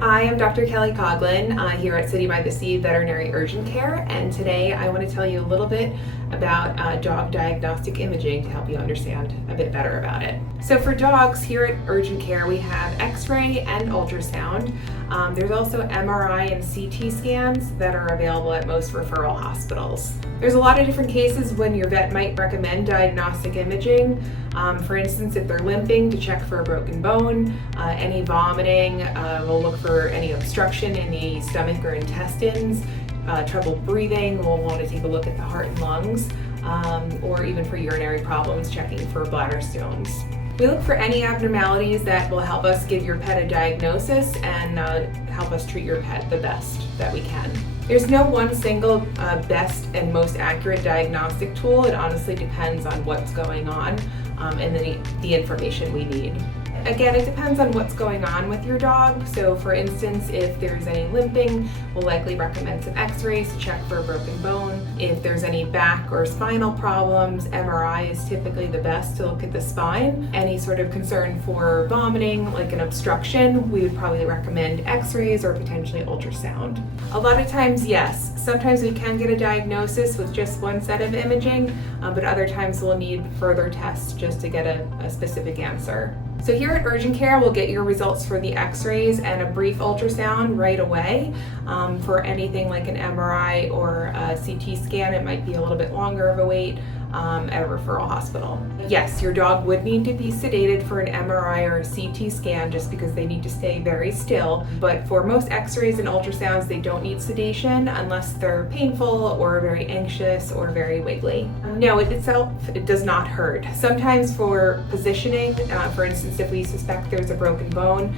Hi, I'm Dr. Kelly Coughlin here at City by the Sea Veterinary Urgent Care, and today I want to tell you a little bit about dog diagnostic imaging to help you understand a bit better about it. So for dogs here at Urgent Care, we have X-ray and ultrasound. There's also MRI and CT scans that are available at most referral hospitals. There's a lot of different cases when your vet might recommend diagnostic imaging. For instance, if they're limping, to check for a broken bone, any vomiting, we'll look for any obstruction in the stomach or intestines, trouble breathing, we'll want to take a look at the heart and lungs, or even for urinary problems, checking for bladder stones. We look for any abnormalities that will help us give your pet a diagnosis and help us treat your pet the best that we can. There's no one single best and most accurate diagnostic tool. It honestly depends on what's going on and the information we need. Again, it depends on what's going on with your dog. So for instance, if there's any limping, we'll likely recommend some x-rays to check for a broken bone. If there's any back or spinal problems, MRI is typically the best to look at the spine. Any sort of concern for vomiting, like an obstruction, we would probably recommend x-rays or potentially ultrasound. A lot of times, yes, sometimes we can get a diagnosis with just one set of imaging, but other times we'll need further tests just to get a specific answer. So here at Urgent Care, we'll get your results for the x-rays and a brief ultrasound right away. For anything like an MRI or a CT scan, it might be a little bit longer of a wait at a referral hospital. Yes, your dog would need to be sedated for an MRI or a CT scan just because they need to stay very still. But for most x-rays and ultrasounds, they don't need sedation unless they're painful or very anxious or very wiggly. No, it does not hurt. Sometimes for positioning, for instance, if we suspect there's a broken bone,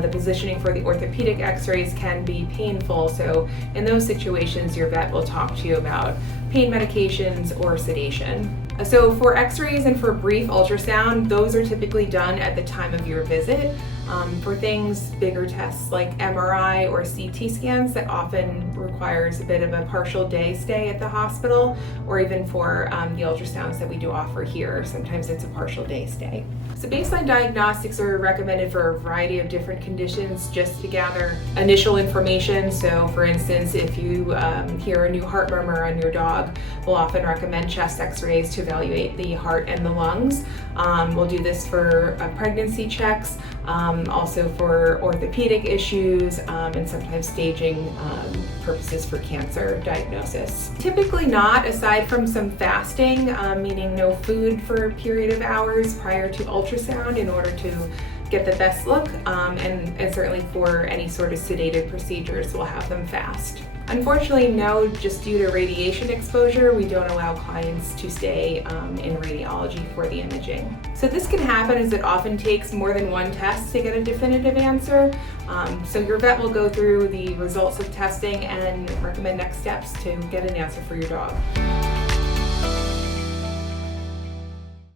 the positioning for the orthopedic x-rays can be painful. So in those situations, your vet will talk to you about pain medications or sedation. So for x-rays and for brief ultrasound, those are typically done at the time of your visit. For things, bigger tests like MRI or CT scans, that often requires a bit of a partial day stay at the hospital, or even for the ultrasounds that we do offer here, sometimes it's a partial day stay. So baseline diagnostics are recommended for a variety of different conditions just to gather initial information. So for instance, if you hear a new heart murmur on your dog, we'll often recommend chest x-rays to evaluate the heart and the lungs. We'll do this for pregnancy checks, also for orthopedic issues, and sometimes staging purposes for cancer diagnosis. Typically not, aside from some fasting, meaning no food for a period of hours prior to ultrasound in order to get the best look, and certainly for any sort of sedated procedures, we'll have them fast. Unfortunately, no, just due to radiation exposure, we don't allow clients to stay in radiology for the imaging. So this can happen as it often takes more than one test to get a definitive answer. So your vet will go through the results of testing and recommend next steps to get an answer for your dog.